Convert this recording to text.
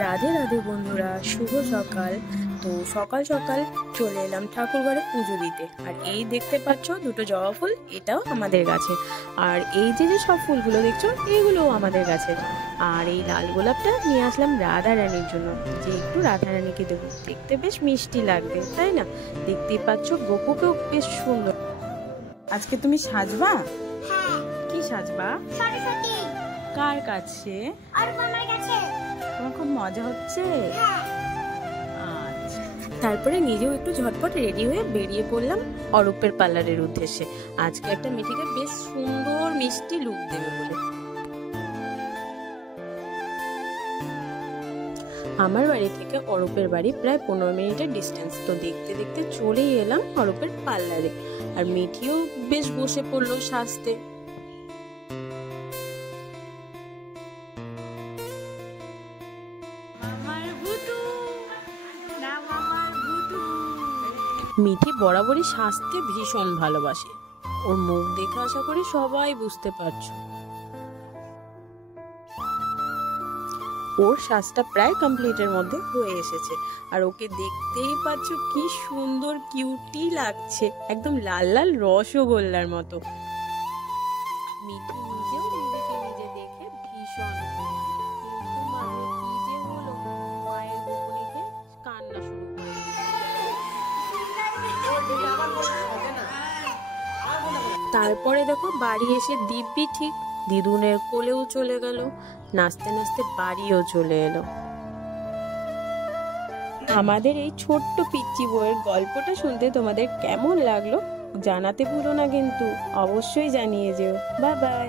রাধে রাধে বন্ধুরা, শুভ সকাল। তো সকাল সকাল চলে এলাম ঠাকুর ঘরে পুজো দিতে। আর এই দেখতে পাচ্ছ দুটো জবা ফুল, এটাও আমাদের গাছে। আর এই যে যে সব ফুলগুলো দেখছো এগুলোও আমাদের গাছে। আর এই লাল গোলাপটা নিয়ে আসলাম রাধা রানীর জন্য, যে একটু রাধা রানীকে দেবো, দেখতে বেশ মিষ্টি লাগবে তাই না? দেখতেই পাচ্ছ গোপুকেও বেশ সুন্দর। আজকে তুমি সাজবা? হ্যাঁ। কি সাজবা? সরস্বতী। কার কাছে? আর আমার কাছে। তোমার খুব মজা হচ্ছে? হ্যাঁ। আচ্ছা। তারপরে নিজেও একটু ঝটপট রেডি হয়ে বেরিয়ে পড়লাম অরূপের পার্লারের উদ্দেশ্যে। আজকে একটা মিঠিকে বেশ সুন্দর মিষ্টি লুক দেবে বলে। আমার বাড়ি থেকে অরূপের বাড়ি প্রায় 15 মিনিটের ডিস্টেন্স। তো দেখতে দেখতে চলেই এলাম অরূপের পার্লারে। আর মিঠিও বেশ বসে পড়লো সাজতে। মিঠি বরাবরই সাজতে ভীষণ ভালোবাসে। ওর মুখ দেখে আশা করি সবাই বুঝতে পারছো। ওর সাজটা প্রায় কমপ্লিটের মধ্যে হয়ে এসেছে। আর ওকে দেখতেই পাচ্ছ কি সুন্দর কিউটি লাগছে, একদম লাল লাল রসগোল্লার মতো। মিঠি নিজেও নিজেকে নিজে দেখে ভীষণ খুশি। কিন্তু মানে কি যে হলো, মায়ের বকুনিতে কান্না শুরু করে তারপরে দেখো বাড়ি এসে দিব্যি ঠিক দিদুনের কোলেও চলে গেল, নাচতে নাচতে বাড়িও চলে এলো। আমাদের এই ছোট্ট পিচ্চি বউয়ের গল্পটা শুনতে তোমাদের কেমন লাগলো জানাতে ভুলো না কিন্তু, অবশ্যই জানিয়ে যেও। Bye bye.